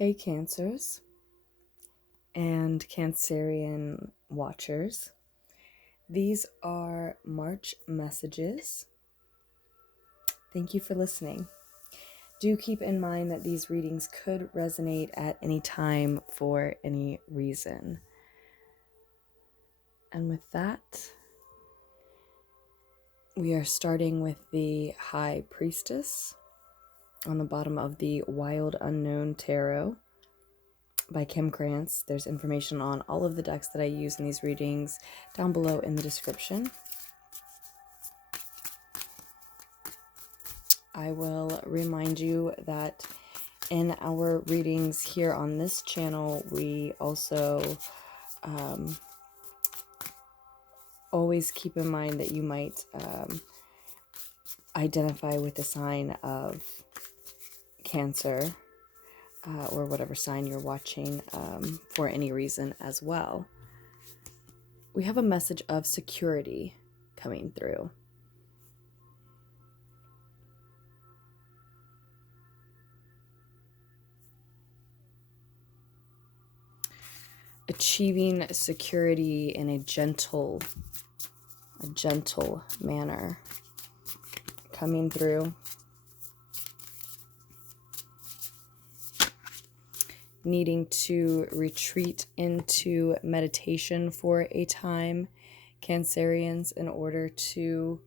Hey Cancers and Cancerian watchers. These are March messages. Thank you for listening. Do keep in mind that these readings could resonate at any time for any reason. And with that, we are starting with the High Priestess on the bottom of the Wild Unknown Tarot by Kim Krans. There's information on all of the decks that I use in these readings down below in the description. I will remind you that in our readings here on this channel, we also always keep in mind that you might identify with the sign of Cancer or whatever sign you're watching for any reason as well. We have a message of security coming through. Achieving security in a gentle manner coming through. Needing to retreat into meditation for a time, Cancerians, in order to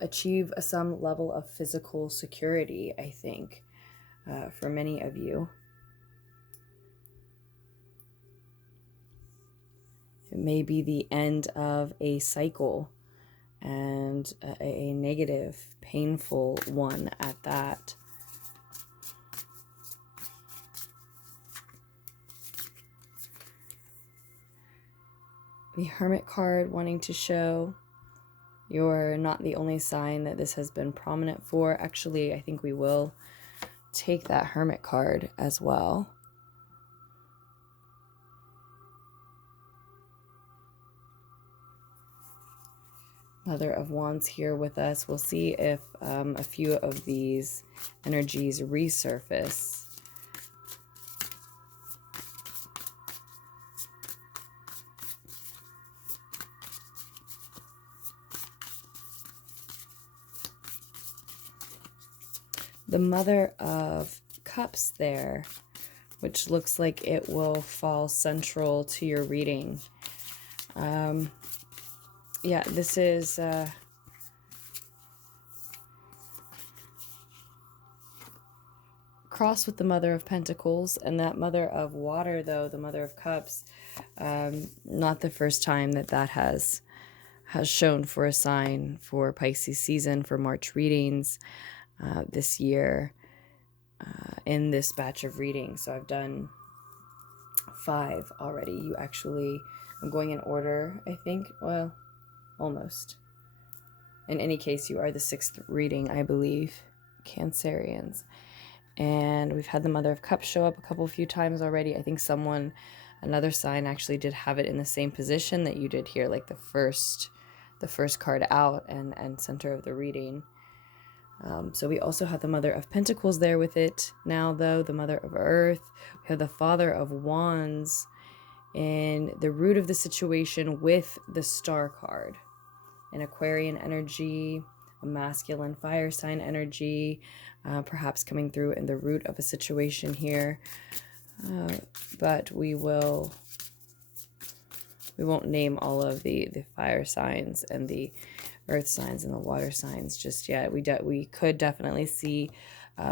achieve some level of physical security, I think, for many of you. It may be the end of a cycle, and a negative, painful one at that. The Hermit card wanting to show you're not the only sign that this has been prominent for. Actually, I think we will take that Hermit card as well. Mother of Wands here with us. We'll see if a few of these energies resurface. The Mother of Cups there, which looks like it will fall central to your reading. Yeah, this is cross with the Mother of Pentacles, and that Mother of Water, though, the Mother of Cups, not the first time that has shown for a sign for Pisces season, for March readings this year in this batch of readings. So I've done 5 already. You actually, I'm going in order, I think. Well, almost. In any case, you are the 6th reading, I believe, Cancerians. And we've had the Mother of Cups show up a few times already. I think another sign actually did have it in the same position that you did here, like the first card out and center of the reading. So we also have the Mother of Pentacles there with it now, though, the Mother of Earth. We have the Father of Wands in the root of the situation with the Star card. An Aquarian energy, a masculine fire sign energy, perhaps coming through in the root of a situation here. But we won't name all of the fire signs and the earth signs and the water signs just yet. We could definitely see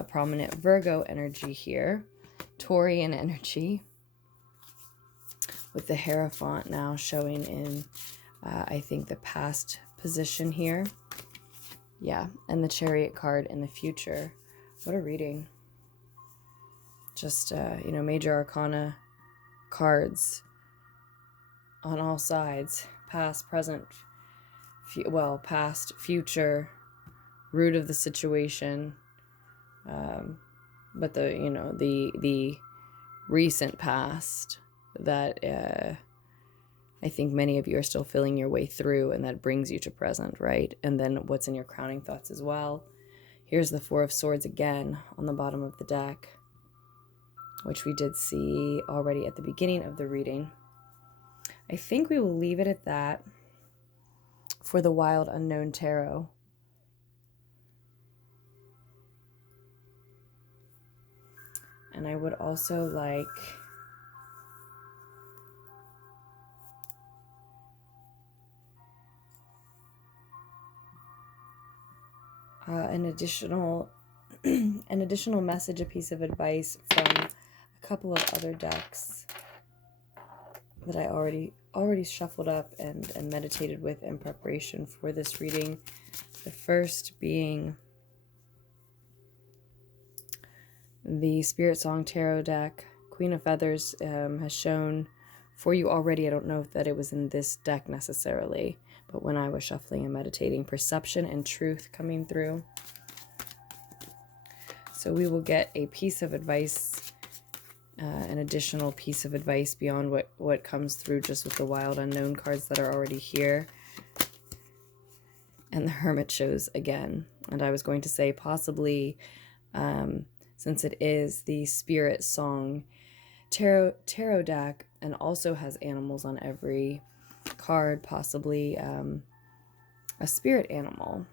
prominent Virgo energy here, Taurian energy, with the Hierophant now showing in, I think, the past position here. Yeah, and the Chariot card in the future. What a reading. Just, major arcana cards on all sides. Past, present, past, future, root of the situation. But the recent past that I think many of you are still feeling your way through, and that brings you to present, right? And then what's in your crowning thoughts as well. Here's the 4 of Swords again on the bottom of the deck. which we did see already at the beginning of the reading. I think we will leave it at that for the Wild Unknown Tarot. And I would also like an additional message, a piece of advice from a couple of other decks that I already shuffled up and meditated with in preparation for this reading. The first being the SpirtSong Tarot deck. Queen of Feathers has shown for you already. I don't know if that it was in this deck necessarily, but when I was shuffling and meditating, perception and truth coming through. So we will get a piece of advice, an additional piece of advice beyond what comes through just with the Wild Unknown cards that are already here. And the Hermit shows again. And I was going to say possibly, since it is the SpirtSong tarot deck and also has animals on every card, possibly a spirit animal.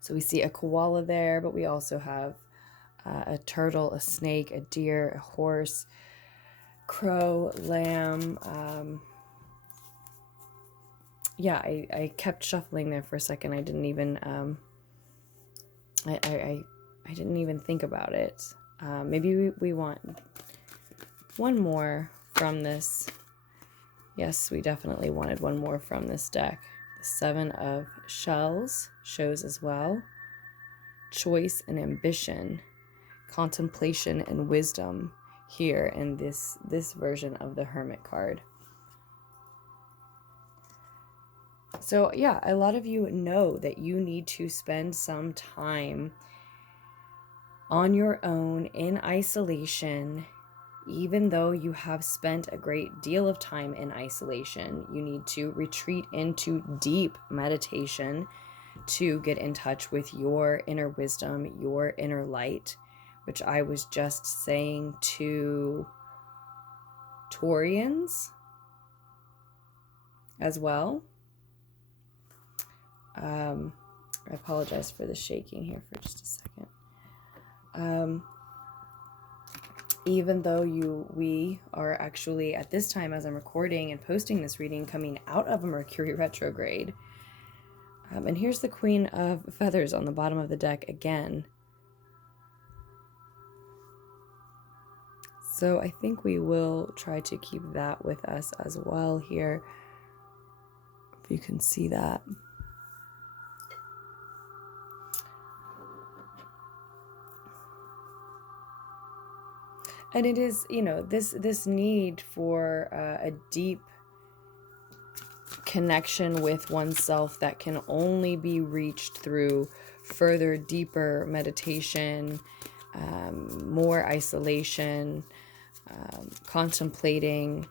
So we see a koala there, but we also have a turtle, a snake, a deer, a horse, crow, lamb. Yeah, I kept shuffling there for a second. I didn't even I didn't even think about it. Maybe we want one more from this. Yes, we definitely wanted one more from this deck. The Seven of Shells shows as well. Choice and ambition, contemplation and wisdom here in this version of the Hermit card. So yeah, a lot of you know that you need to spend some time on your own in isolation. Even though you have spent a great deal of time in isolation, you need to retreat into deep meditation to get in touch with your inner wisdom, your inner light, which I was just saying to Taurians as well. I apologize for the shaking here for just a second. Even though we are actually at this time, as I'm recording and posting this reading, coming out of a Mercury retrograde. And here's the Queen of Feathers on the bottom of the deck again. So I think we will try to keep that with us as well here. If you can see that. And it is, you know, this need for a deep connection with oneself that can only be reached through further, deeper meditation, more isolation, contemplating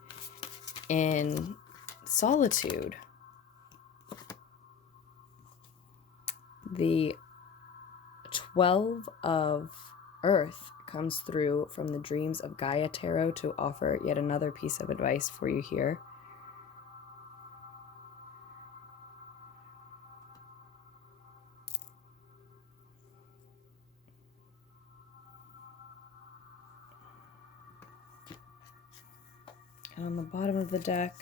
in solitude. The 12 of Earth comes through from the Dreams of Gaia Tarot to offer yet another piece of advice for you here. And on the bottom of the deck,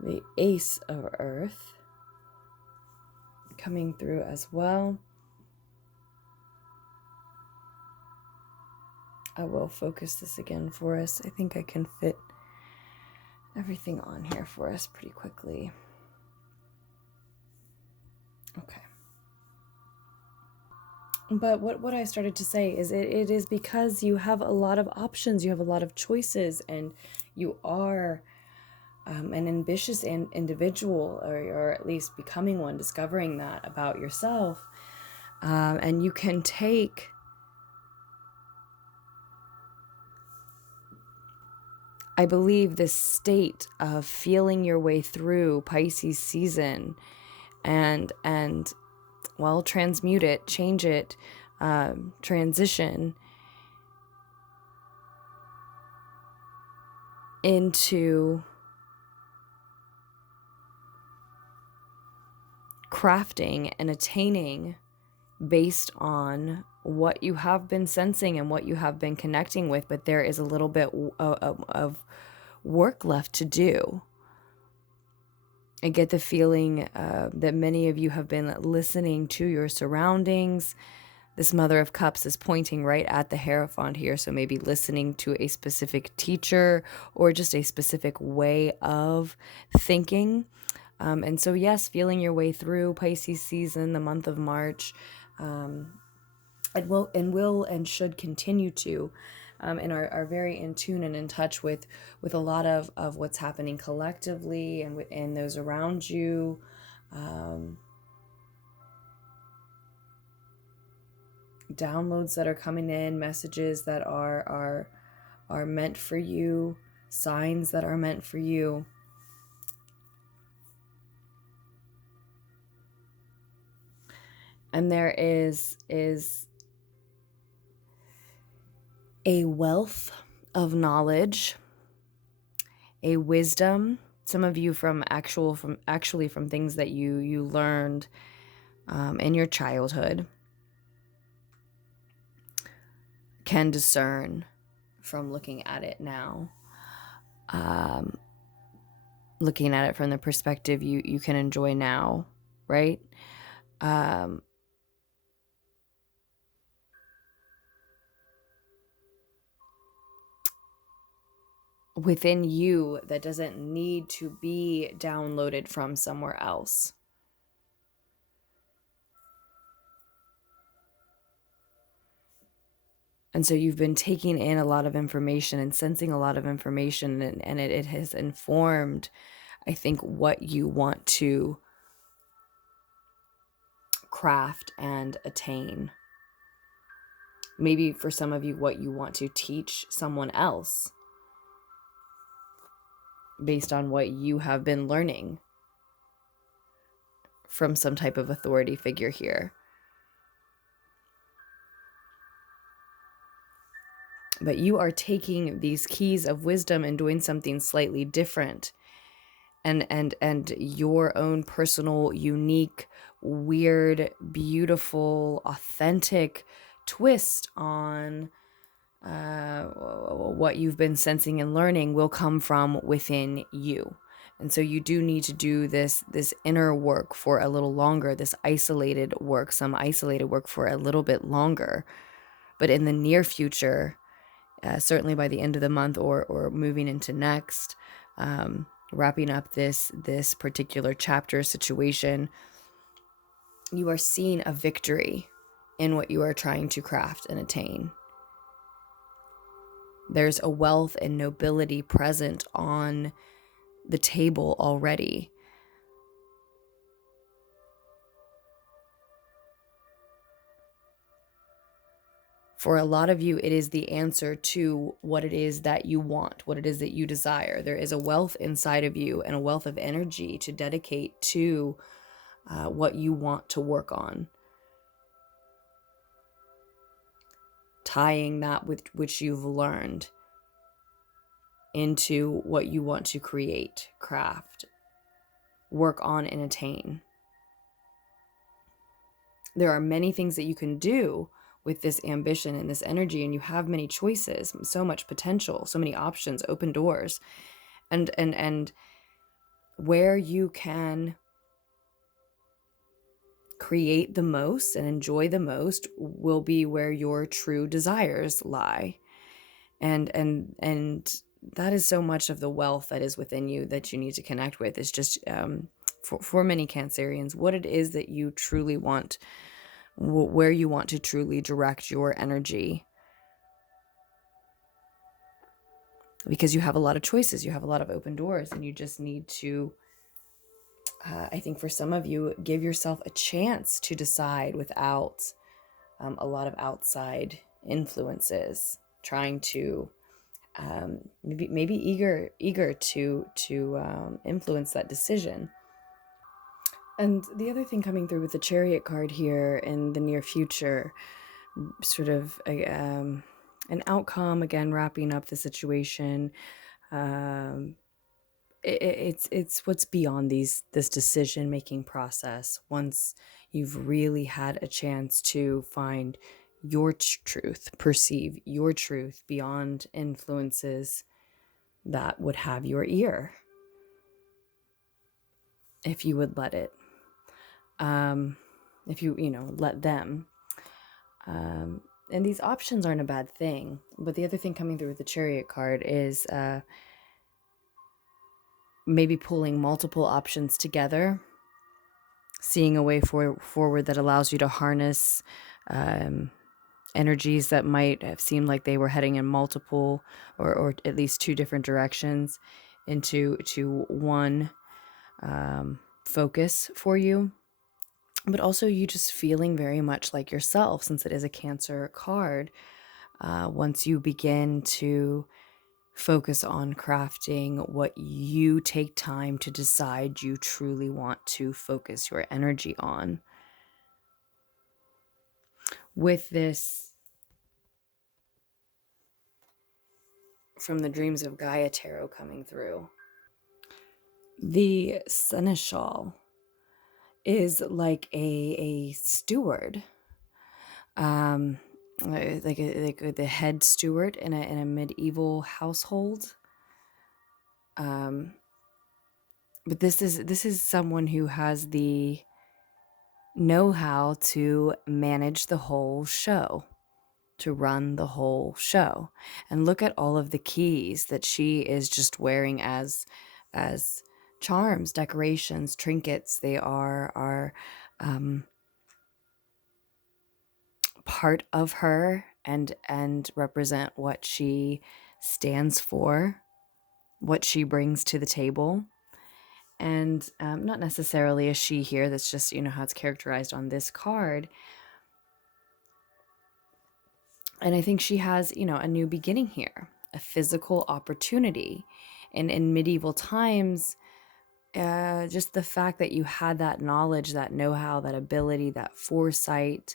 the Ace of Earth coming through as well. I will focus this again for us. I think I can fit everything on here for us pretty quickly. Okay. But what I started to say is it is because you have a lot of options, you have a lot of choices, and you are an ambitious individual, or at least becoming one, discovering that about yourself. And you can take I believe this state of feeling your way through Pisces season and well, transmute it, change it, transition into crafting and attaining based on what you have been sensing and what you have been connecting with, but there is a little bit of work left to do. I get the feeling that many of you have been listening to your surroundings. This Mother of Cups is pointing right at the Hierophant here, so maybe listening to a specific teacher or just a specific way of thinking. And so, yes, feeling your way through Pisces season, the month of March, and will and should continue to, and are very in tune and in touch with a lot of what's happening collectively and those around you. Downloads that are coming in, messages that are meant for you, signs that are meant for you. And there is a wealth of knowledge, a wisdom, some of you from things that you learned in your childhood, can discern from looking at it now. Looking at it from the perspective you can enjoy now, right? Within you that doesn't need to be downloaded from somewhere else. And so you've been taking in a lot of information and sensing a lot of information, and it has informed, I think, what you want to craft and attain. Maybe for some of you, what you want to teach someone else based on what you have been learning from some type of authority figure here. But you are taking these keys of wisdom and doing something slightly different, and your own personal, unique, weird, beautiful, authentic twist on what you've been sensing and learning will come from within you. And so you do need to do this inner work for a little longer, some isolated work for a little bit longer. But in the near future, certainly by the end of the month or moving into next, wrapping up this particular chapter situation, you are seeing a victory in what you are trying to craft and attain. There's a wealth and nobility present on the table already. For a lot of you, it is the answer to what it is that you want, what it is that you desire. There is a wealth inside of you and a wealth of energy to dedicate to what you want to work on. Tying that with which you've learned into what you want to create, craft, work on, and attain. There are many things that you can do with this ambition and this energy, and you have many choices, so much potential, so many options, open doors, and where you can create the most and enjoy the most will be where your true desires lie. And that is so much of the wealth that is within you that you need to connect with. Is just for many Cancerians, what it is that you truly want, where you want to truly direct your energy. Because you have a lot of choices, you have a lot of open doors, and you just need to, I think for some of you, give yourself a chance to decide without a lot of outside influences trying to maybe eager to influence that decision. And the other thing coming through with the Chariot card here in the near future, sort of an outcome, again, wrapping up the situation. It's what's beyond this decision making process. Once you've really had a chance to find your truth, perceive your truth beyond influences that would have your ear, if you would let it, if you let them. And these options aren't a bad thing, but the other thing coming through with the Chariot card is maybe pulling multiple options together, seeing a way forward that allows you to harness energies that might have seemed like they were heading in multiple or at least two different directions into one focus for you. But also you just feeling very much like yourself, since it is a Cancer card. Once you begin to focus on crafting what you take time to decide you truly want to focus your energy on. With this, from the Dreams of Gaia tarot coming through, the Seneschal is like a steward, like the head steward in a medieval household. But this is someone who has the know-how to manage the whole show, to run the whole show. And look at all of the keys that she is just wearing as charms, decorations, trinkets. They are part of her and represent what she stands for, what she brings to the table. And not necessarily a she here, that's just, how it's characterized on this card. And I think she has, a new beginning here, a physical opportunity. And in medieval times, just the fact that you had that knowledge, that know-how, that ability, that foresight,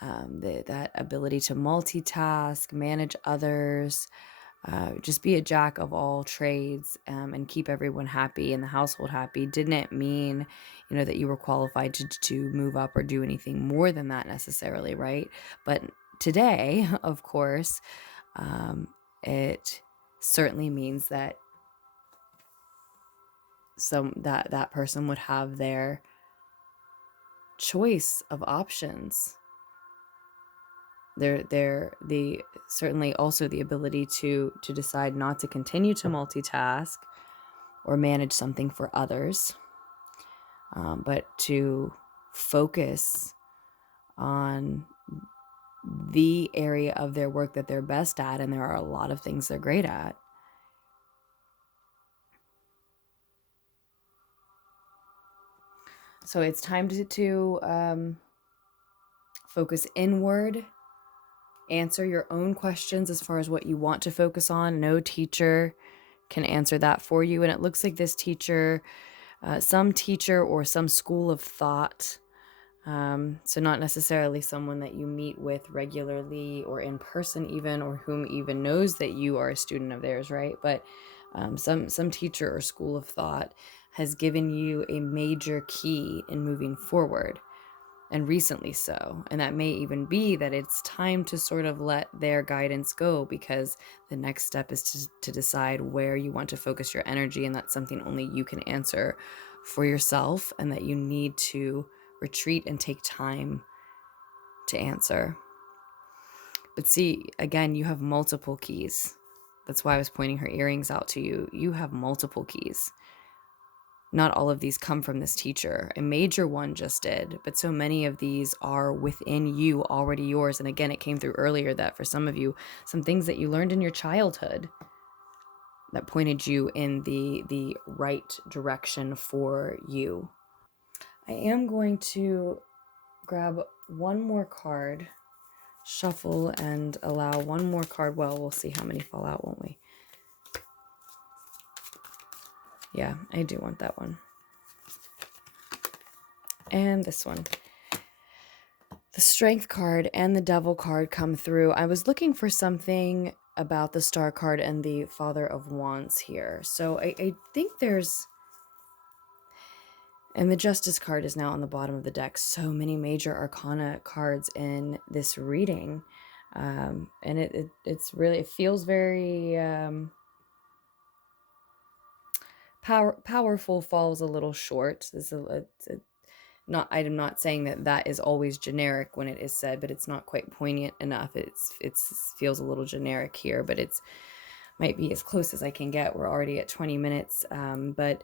that ability to multitask, manage others, just be a jack of all trades, and keep everyone happy and the household happy, didn't mean, that you were qualified to move up or do anything more than that necessarily, right? But today, of course, it certainly means that that person would have their choice of options. The certainly also the ability to decide not to continue to multitask or manage something for others, but to focus on the area of their work that they're best at, and there are a lot of things they're great at. So it's time to focus inward, answer your own questions as far as what you want to focus on. No teacher can answer that for you. And it looks like this teacher, some teacher or some school of thought, so not necessarily someone that you meet with regularly or in person even, or whom even knows that you are a student of theirs, right? But some teacher or school of thought has given you a major key in moving forward, and recently so. And that may even be that it's time to sort of let their guidance go, because the next step is to decide where you want to focus your energy, and that's something only you can answer for yourself, and that you need to retreat and take time to answer. But see, again, you have multiple keys. That's why I was pointing her earrings out to you. You have multiple keys. Not all of these come from this teacher. A major one just did, but so many of these are within you, already yours. And again, it came through earlier that for some of you, some things that you learned in your childhood that pointed you in the right direction for you. I am going to grab one more card, shuffle, and allow one more card. Well, we'll see how many fall out, won't we? Yeah, I do want that one. And this one. The Strength card and the Devil card come through. I was looking for something about the Star card and the Father of Wands here. So I think there's... And the Justice card is now on the bottom of the deck. So many major arcana cards in this reading. And it's really... It feels very... powerful falls a little short. I'm not saying that is always generic when it is said, but it's not quite poignant enough. It feels a little generic here, but it's might be as close as I can get. We're already at 20 minutes, but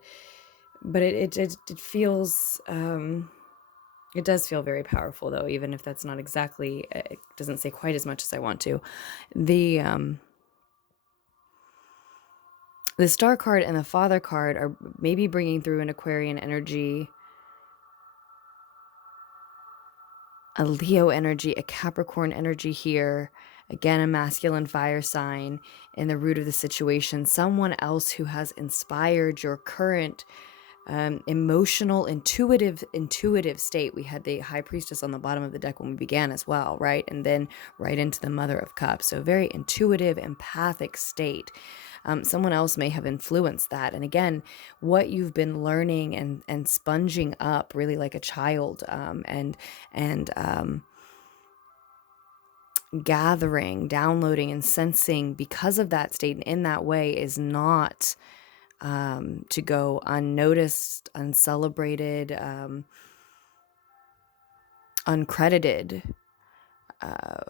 it feels it does feel very powerful though, even if that's not exactly, it doesn't say quite as much as I want to. The Star card and the Father card are maybe bringing through an Aquarian energy, a Leo energy, a Capricorn energy here. Again, a masculine fire sign in the root of the situation. Someone else who has inspired your current emotional, intuitive state. We had the High Priestess on the bottom of the deck when we began as well, right? And then right into the Mother of Cups. So very intuitive, empathic state. Someone else may have influenced that. And again, what you've been learning and sponging up really like a child, and gathering, downloading, and sensing because of that state and in that way is not to go unnoticed, uncelebrated, uncredited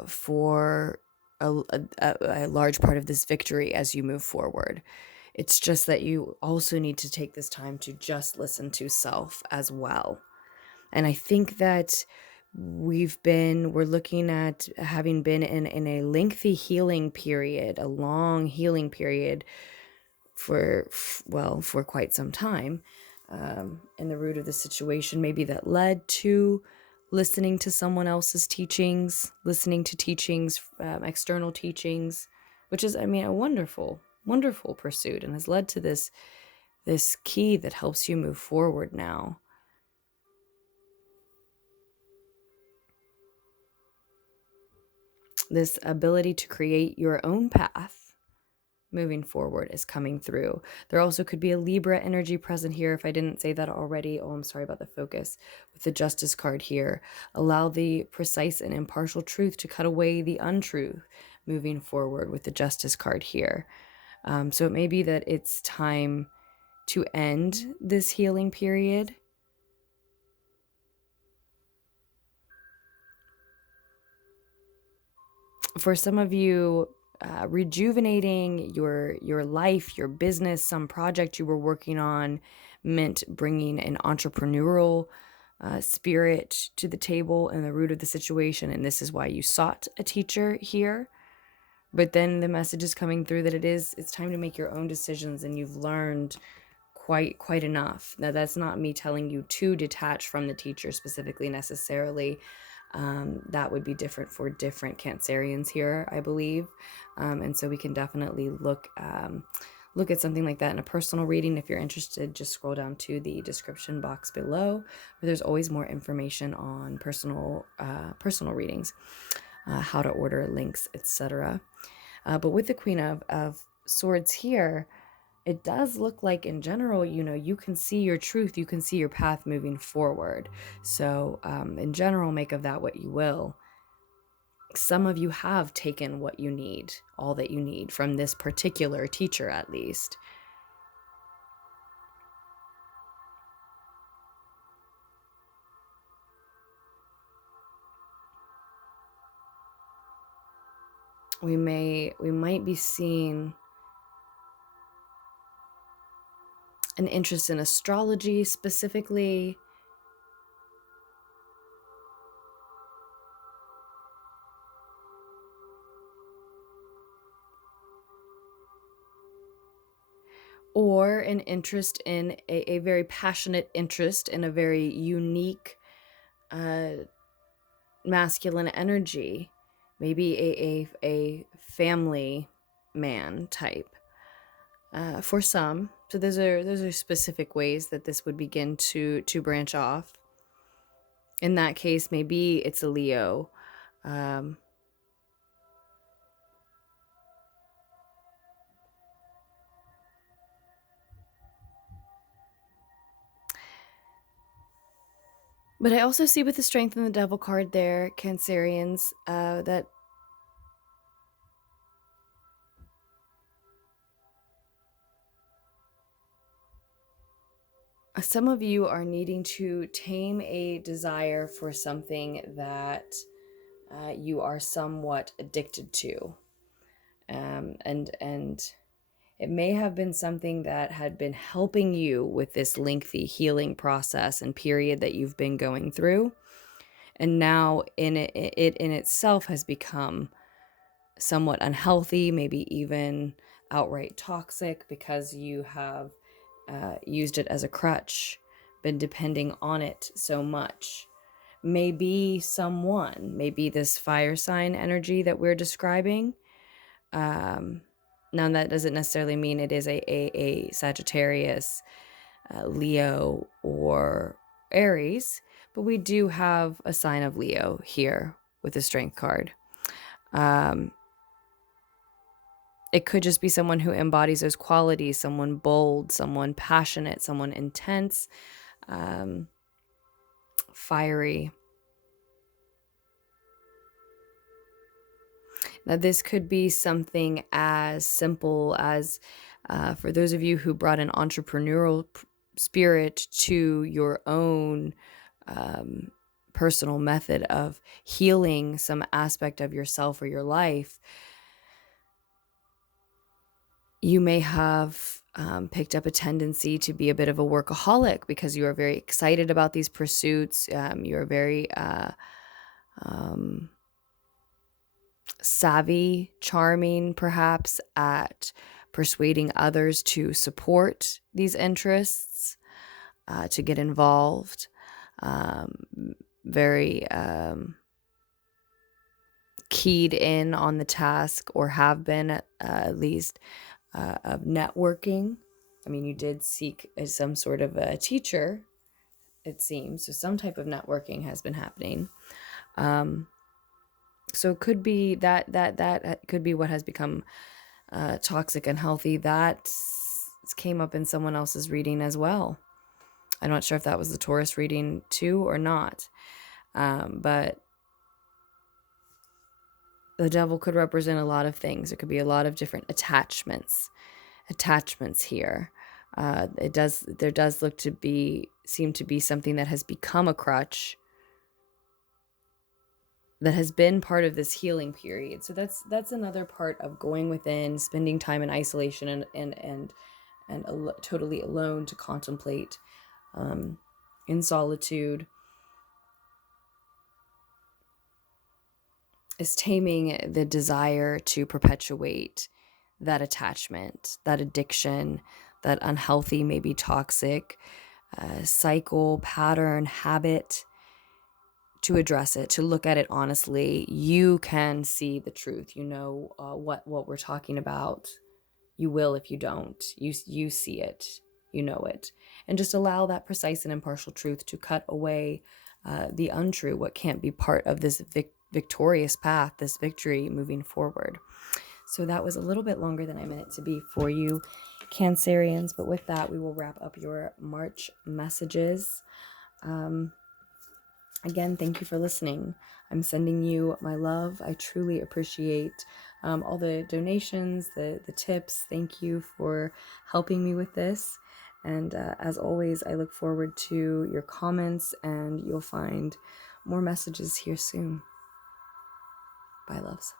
for a large part of this victory as you move forward. It's just that you also need to take this time to just listen to self as well. And I think that we're looking at having been in a lengthy healing period, a long healing period for quite some time, in the root of the situation, maybe that led to listening to someone else's teachings, listening to teachings, external teachings, which is, a wonderful, wonderful pursuit, and has led to this key that helps you move forward now. This ability to create your own path moving forward is coming through. There also could be a Libra energy present here if I didn't say that already. Oh, I'm sorry about the focus. With the Justice card here, allow the precise and impartial truth to cut away the untruth moving forward with the Justice card here. So it may be that it's time to end this healing period. For some of you, rejuvenating your life, your business, some project you were working on meant bringing an entrepreneurial spirit to the table and the root of the situation, and this is why you sought a teacher here. But then the message is coming through that it's time to make your own decisions, and you've learned quite enough. Now, that's not me telling you to detach from the teacher specifically necessarily. That would be different for different Cancerians here, I believe. And so we can definitely look at something like that in a personal reading. If you're interested, just scroll down to the description box below, where there's always more information on personal readings, how to order, links, etc. But with the Queen of Swords here, it does look like in general, you can see your truth, you can see your path moving forward. So in general, make of that what you will. Some of you have taken what you need, all that you need from this particular teacher, at least. We might be seeing an interest in astrology specifically. Or an interest in a very passionate interest in a very unique masculine energy. Maybe a family man type. For some, So those are specific ways that this would begin to branch off. In that case, maybe it's a Leo. But I also see with the Strength and the Devil card there, Cancerians, that some of you are needing to tame a desire for something that you are somewhat addicted to. And it may have been something that had been helping you with this lengthy healing process and period that you've been going through. And now it in itself has become somewhat unhealthy, maybe even outright toxic, because you have used it as a crutch, been depending on it so much. Maybe maybe this fire sign energy that we're describing. Now, that doesn't necessarily mean it is a Sagittarius, Leo, or Aries, but we do have a sign of Leo here with the Strength card. It could just be someone who embodies those qualities, someone bold, someone passionate, someone intense, fiery. Now, this could be something as simple as, for those of you who brought an entrepreneurial spirit to your own personal method of healing some aspect of yourself or your life, you may have picked up a tendency to be a bit of a workaholic because you are very excited about these pursuits. You are very savvy, charming, perhaps, at persuading others to support these interests, to get involved. Very keyed in on the task, or have been at least, of networking. I mean, you did seek some sort of a teacher, it seems, so some type of networking has been happening. So it could be that could be what has become toxic and unhealthy. That came up in someone else's reading as well. I'm not sure if that was the Taurus reading too or not, but the devil could represent a lot of things. It could be a lot of different attachments here. There does seem to be something that has become a crutch, that has been part of this healing period. So that's another part of going within, spending time in isolation and totally alone to contemplate, in solitude, is taming the desire to perpetuate that attachment, that addiction, that unhealthy, maybe toxic cycle, pattern, habit, to address it, to look at it honestly. You can see the truth. You know what we're talking about. You will if you don't. You see it. You know it. And just allow that precise and impartial truth to cut away the untrue, what can't be part of this victorious path, this victory moving forward. So that was a little bit longer than I meant it to be for you, Cancerians. But with that, we will wrap up your March messages. Again, thank you for listening. I'm sending you my love. I truly appreciate all the donations, the tips. Thank you for helping me with this. And as always, I look forward to your comments, and you'll find more messages here soon. Bye, loves.